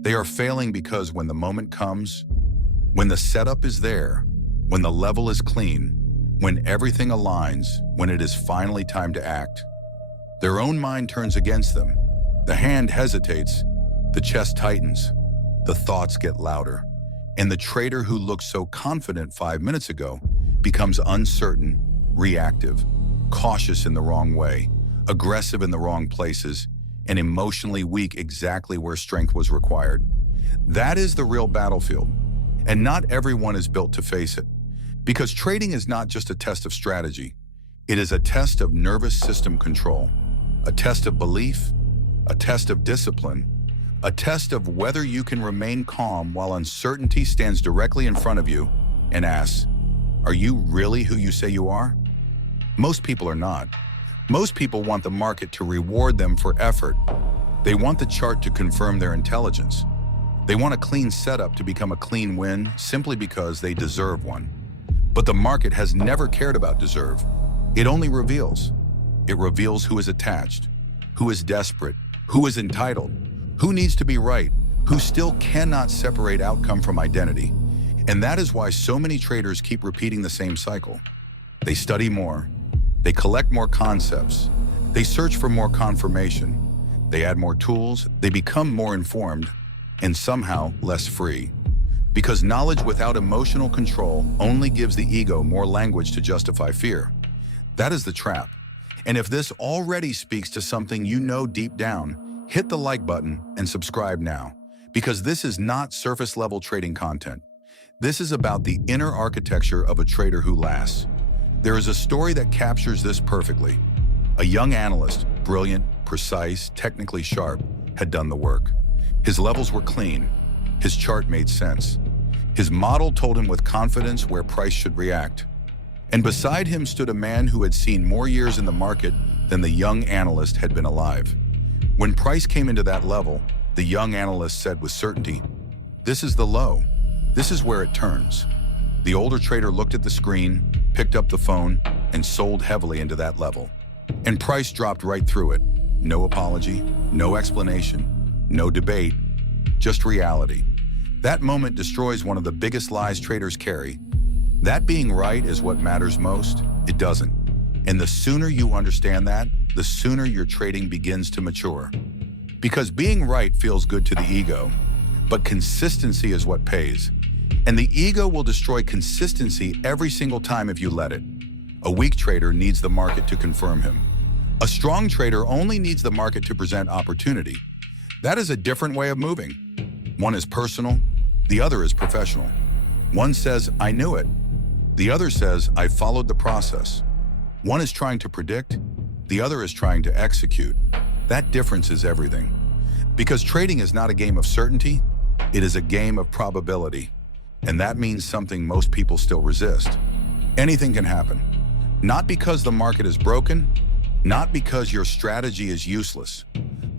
They are failing because when the moment comes, when the setup is there, when the level is clean, when everything aligns, when it is finally time to act, their own mind turns against them. The hand hesitates, the chest tightens, the thoughts get louder, and the trader who looked so confident 5 minutes ago becomes uncertain, reactive, cautious in the wrong way, aggressive in the wrong places, and emotionally weak exactly where strength was required. That is the real battlefield, and not everyone is built to face it. Because trading is not just a test of strategy, it is a test of nervous system control, a test of belief, a test of discipline, a test of whether you can remain calm while uncertainty stands directly in front of you and asks, "Are you really who you say you are?" Most people are not. Most people want the market to reward them for effort. They want the chart to confirm their intelligence. They want a clean setup to become a clean win simply because they deserve one. But the market has never cared about deserve. It only reveals. It reveals who is attached, who is desperate, who is entitled, who needs to be right, who still cannot separate outcome from identity. And that is why so many traders keep repeating the same cycle. They study more, they collect more concepts, they search for more confirmation, they add more tools, they become more informed, and somehow less free. Because knowledge without emotional control only gives the ego more language to justify fear. That is the trap. And if this already speaks to something you know deep down, hit the like button and subscribe now. Because this is not surface-level trading content. This is about the inner architecture of a trader who lasts. There is a story that captures this perfectly. A young analyst, brilliant, precise, technically sharp, had done the work. His levels were clean. His chart made sense. His model told him with confidence where price should react. And beside him stood a man who had seen more years in the market than the young analyst had been alive. When price came into that level, the young analyst said with certainty, "This is the low. This is where it turns." The older trader looked at the screen, picked up the phone, and sold heavily into that level. And price dropped right through it. No apology, no explanation, no debate, just reality. That moment destroys one of the biggest lies traders carry. That being right is what matters most. It doesn't. And the sooner you understand that, the sooner your trading begins to mature. Because being right feels good to the ego, but consistency is what pays. And the ego will destroy consistency every single time if you let it. A weak trader needs the market to confirm him. A strong trader only needs the market to present opportunity. That is a different way of moving. One is personal, the other is professional. One says, "I knew it." The other says, "I followed the process." One is trying to predict, the other is trying to execute. That difference is everything. Because trading is not a game of certainty, it is a game of probability. And that means something most people still resist. Anything can happen. Not because the market is broken, not because your strategy is useless,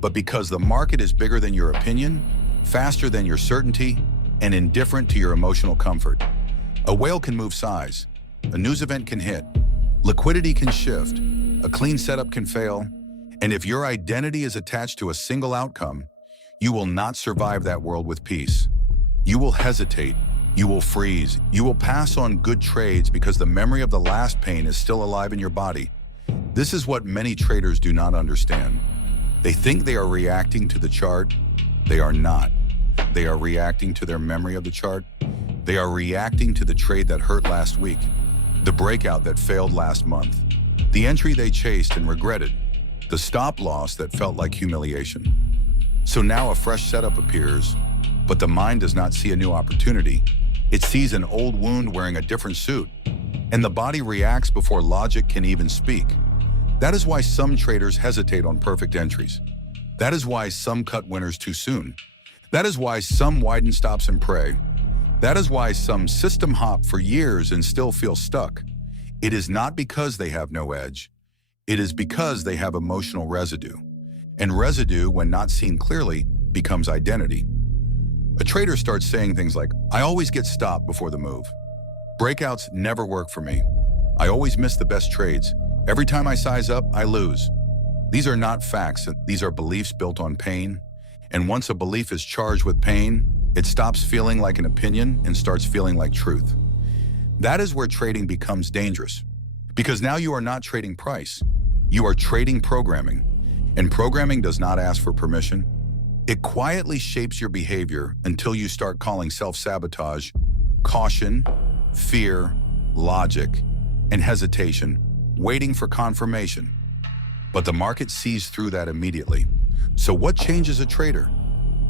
but because the market is bigger than your opinion, faster than your certainty, and indifferent to your emotional comfort. A whale can move size, a news event can hit, liquidity can shift, a clean setup can fail, and if your identity is attached to a single outcome, you will not survive that world with peace. You will hesitate, you will freeze, you will pass on good trades because the memory of the last pain is still alive in your body. This is what many traders do not understand. They think they are reacting to the chart. They are not. They are reacting to their memory of the chart. They are reacting to the trade that hurt last week, the breakout that failed last month, the entry they chased and regretted, the stop loss that felt like humiliation. So now a fresh setup appears, but the mind does not see a new opportunity. It sees an old wound wearing a different suit, and the body reacts before logic can even speak. That is why some traders hesitate on perfect entries. That is why some cut winners too soon. That is why some widen stops and pray. That is why some system hop for years and still feel stuck. It is not because they have no edge. It is because they have emotional residue. And residue, when not seen clearly, becomes identity. A trader starts saying things like, "I always get stopped before the move. Breakouts never work for me. I always miss the best trades. Every time I size up, I lose." These are not facts. These are beliefs built on pain. And once a belief is charged with pain, it stops feeling like an opinion and starts feeling like truth. That is where trading becomes dangerous. Because now you are not trading price. You are trading programming. And programming does not ask for permission. It quietly shapes your behavior until you start calling self-sabotage caution, fear, logic, and hesitation, waiting for confirmation. But the market sees through that immediately. So what changes a trader?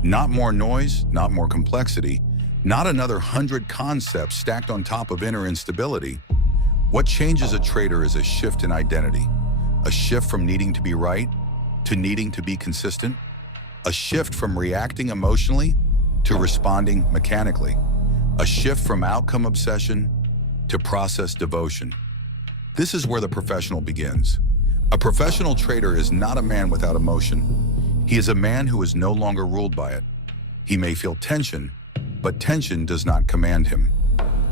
Not more noise, not more complexity, not another 100 concepts stacked on top of inner instability. What changes a trader is a shift in identity, a shift from needing to be right to needing to be consistent, a shift from reacting emotionally to responding mechanically, a shift from outcome obsession to process devotion. This is where the professional begins. A professional trader is not a man without emotion. He is a man who is no longer ruled by it. He may feel tension, but tension does not command him.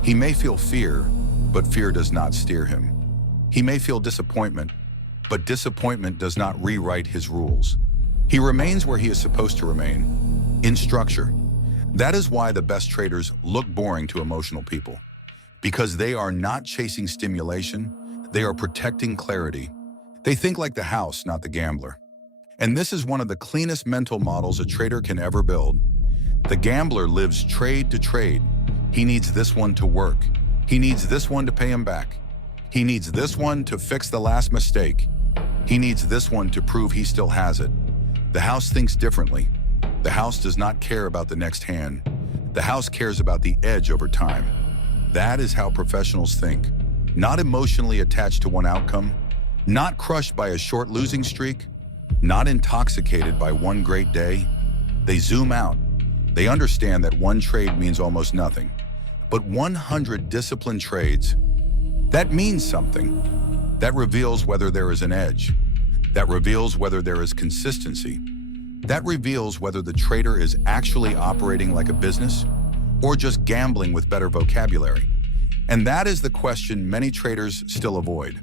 He may feel fear, but fear does not steer him. He may feel disappointment, but disappointment does not rewrite his rules. He remains where he is supposed to remain, in structure. That is why the best traders look boring to emotional people, because they are not chasing stimulation, they are protecting clarity. They think like the house, not the gambler. And this is one of the cleanest mental models a trader can ever build. The gambler lives trade to trade. He needs this one to work. He needs this one to pay him back. He needs this one to fix the last mistake. He needs this one to prove he still has it. The house thinks differently. The house does not care about the next hand. The house cares about the edge over time. That is how professionals think. Not emotionally attached to one outcome, not crushed by a short losing streak, not intoxicated by one great day. They zoom out. They understand that one trade means almost nothing, but 100 disciplined trades, that means something. That reveals whether there is an edge. That reveals whether there is consistency. That reveals whether the trader is actually operating like a business or just gambling with better vocabulary. And that is the question many traders still avoid.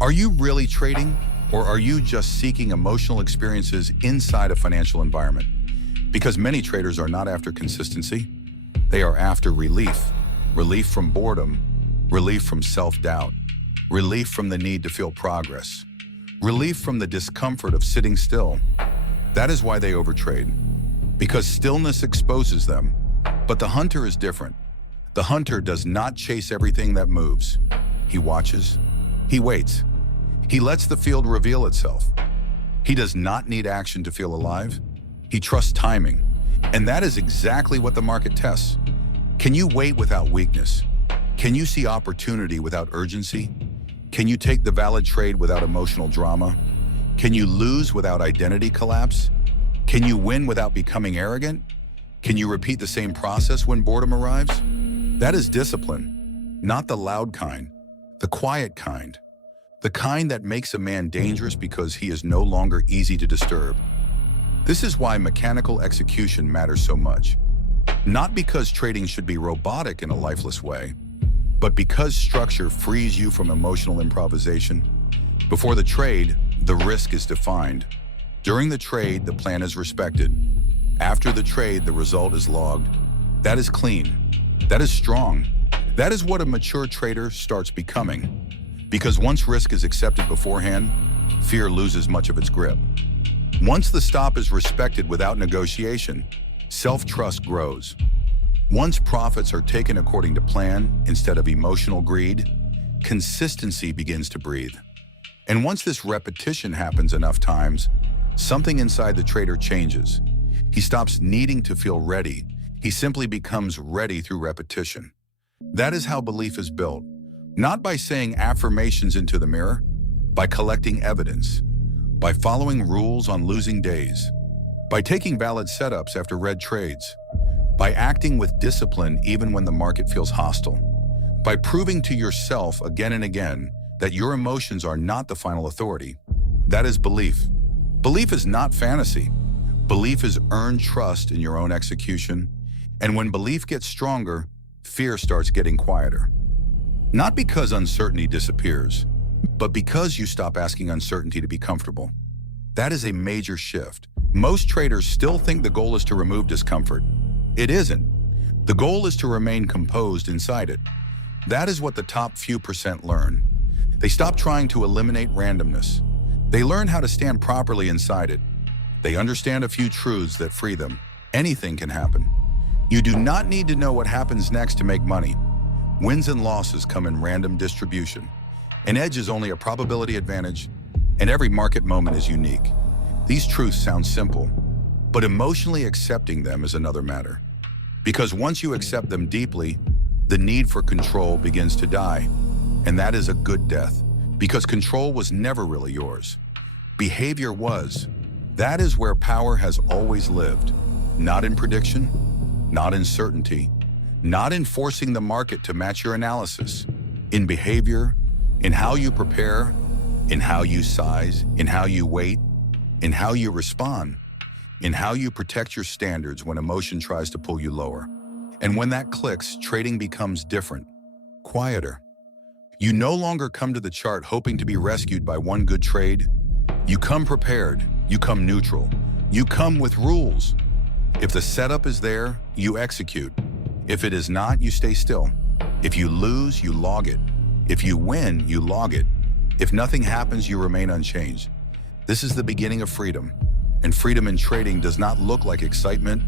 Are you really trading, or are you just seeking emotional experiences inside a financial environment? Because many traders are not after consistency. They are after relief. Relief from boredom, relief from self-doubt, relief from the need to feel progress, relief from the discomfort of sitting still. That is why they overtrade, because stillness exposes them. But the hunter is different. The hunter does not chase everything that moves. He watches, he waits, he lets the field reveal itself. He does not need action to feel alive. He trusts timing, and that is exactly what the market tests. Can you wait without weakness? Can you see opportunity without urgency? Can you take the valid trade without emotional drama? Can you lose without identity collapse? Can you win without becoming arrogant? Can you repeat the same process when boredom arrives? That is discipline, not the loud kind, the quiet kind, the kind that makes a man dangerous because he is no longer easy to disturb. This is why mechanical execution matters so much. Not because trading should be robotic in a lifeless way, but because structure frees you from emotional improvisation. Before the trade, the risk is defined. During the trade, the plan is respected. After the trade, the result is logged. That is clean. That is strong. That is what a mature trader starts becoming. Because once risk is accepted beforehand, fear loses much of its grip. Once the stop is respected without negotiation, self-trust grows. Once profits are taken according to plan instead of emotional greed, consistency begins to breathe. And once this repetition happens enough times, something inside the trader changes. He stops needing to feel ready. He simply becomes ready through repetition. That is how belief is built. Not by saying affirmations into the mirror, by collecting evidence, by following rules on losing days, by taking valid setups after red trades, by acting with discipline even when the market feels hostile, by proving to yourself again and again that your emotions are not the final authority. That is belief. Belief is not fantasy. Belief is earned trust in your own execution. And when belief gets stronger, fear starts getting quieter. Not because uncertainty disappears, but because you stop asking uncertainty to be comfortable. That is a major shift. Most traders still think the goal is to remove discomfort. It isn't. The goal is to remain composed inside it. That is what the top few percent learn. They stop trying to eliminate randomness. They learn how to stand properly inside it. They understand a few truths that free them. Anything can happen. You do not need to know what happens next to make money. Wins and losses come in random distribution. An edge is only a probability advantage, and every market moment is unique. These truths sound simple, but emotionally accepting them is another matter. Because once you accept them deeply, the need for control begins to die. And that is a good death, because control was never really yours. Behavior was. That is where power has always lived. Not in prediction, not in certainty, not in forcing the market to match your analysis. In behavior, in how you prepare, in how you size, in how you wait, in how you respond, in how you protect your standards when emotion tries to pull you lower. And when that clicks, trading becomes different, quieter. You no longer come to the chart hoping to be rescued by one good trade. You come prepared, you come neutral, you come with rules. If the setup is there, you execute. If it is not, you stay still. If you lose, you log it. If you win, you log it. If nothing happens, you remain unchanged. This is the beginning of freedom. And freedom in trading does not look like excitement.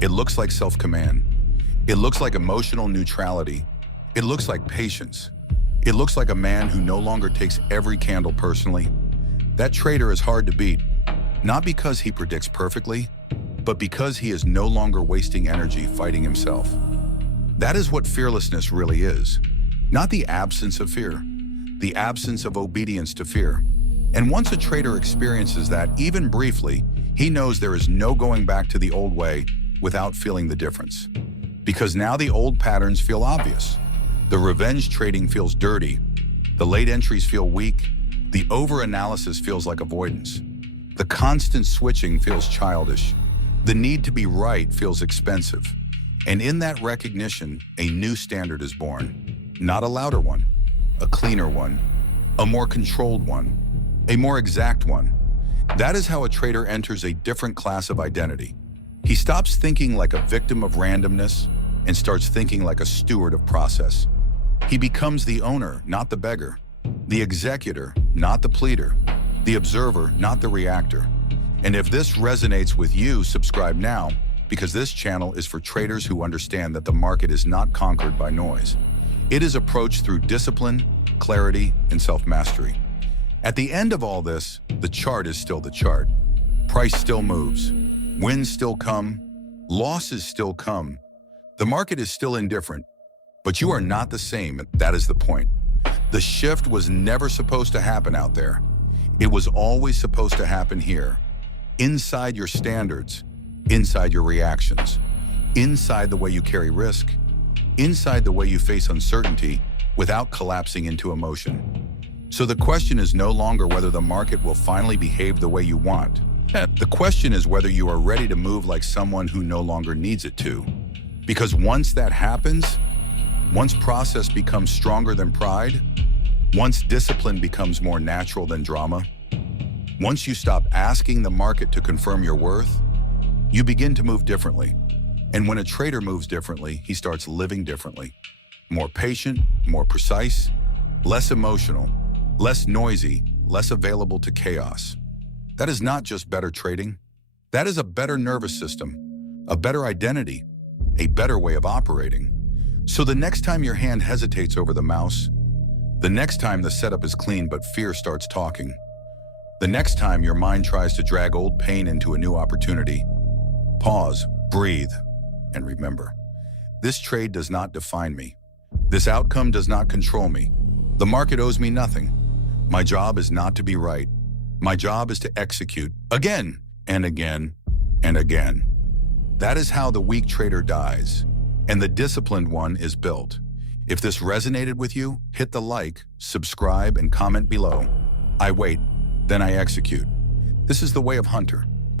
It looks like self-command. It looks like emotional neutrality. It looks like patience. It looks like a man who no longer takes every candle personally. That trader is hard to beat, not because he predicts perfectly, but because he is no longer wasting energy fighting himself. That is what fearlessness really is. Not the absence of fear, the absence of obedience to fear. And once a trader experiences that, even briefly, he knows there is no going back to the old way without feeling the difference. Because now the old patterns feel obvious. The revenge trading feels dirty. The late entries feel weak. The over-analysis feels like avoidance. The constant switching feels childish. The need to be right feels expensive. And in that recognition, a new standard is born. Not a louder one, a cleaner one, a more controlled one, a more exact one. That is how a trader enters a different class of identity. He stops thinking like a victim of randomness and starts thinking like a steward of process. He becomes the owner, not the beggar, the executor, not the pleader, the observer, not the reactor. And if this resonates with you, subscribe now, because this channel is for traders who understand that the market is not conquered by noise. It is approached through discipline, clarity, and self-mastery. At the end of all this, the chart is still the chart. Price still moves. Wins still come. Losses still come. The market is still indifferent, but you are not the same. That is the point. The shift was never supposed to happen out there. It was always supposed to happen here. Inside your standards, inside your reactions, inside the way you carry risk, inside the way you face uncertainty without collapsing into emotion. So the question is no longer whether the market will finally behave the way you want. The question is whether you are ready to move like someone who no longer needs it to. Because once that happens, once process becomes stronger than pride, once discipline becomes more natural than drama, once you stop asking the market to confirm your worth, you begin to move differently. And when a trader moves differently, he starts living differently. More patient, more precise, less emotional, less noisy, less available to chaos. That is not just better trading. That is a better nervous system, a better identity, a better way of operating. So the next time your hand hesitates over the mouse, the next time the setup is clean but fear starts talking, the next time your mind tries to drag old pain into a new opportunity, pause, breathe, and remember, this trade does not define me. This outcome does not control me. The market owes me nothing. My job is not to be right. My job is to execute again and again and again. That is how the weak trader dies, and the disciplined one is built. If this resonated with you, hit the like, subscribe, and comment below. I wait, then I execute. This is the way of Hunter.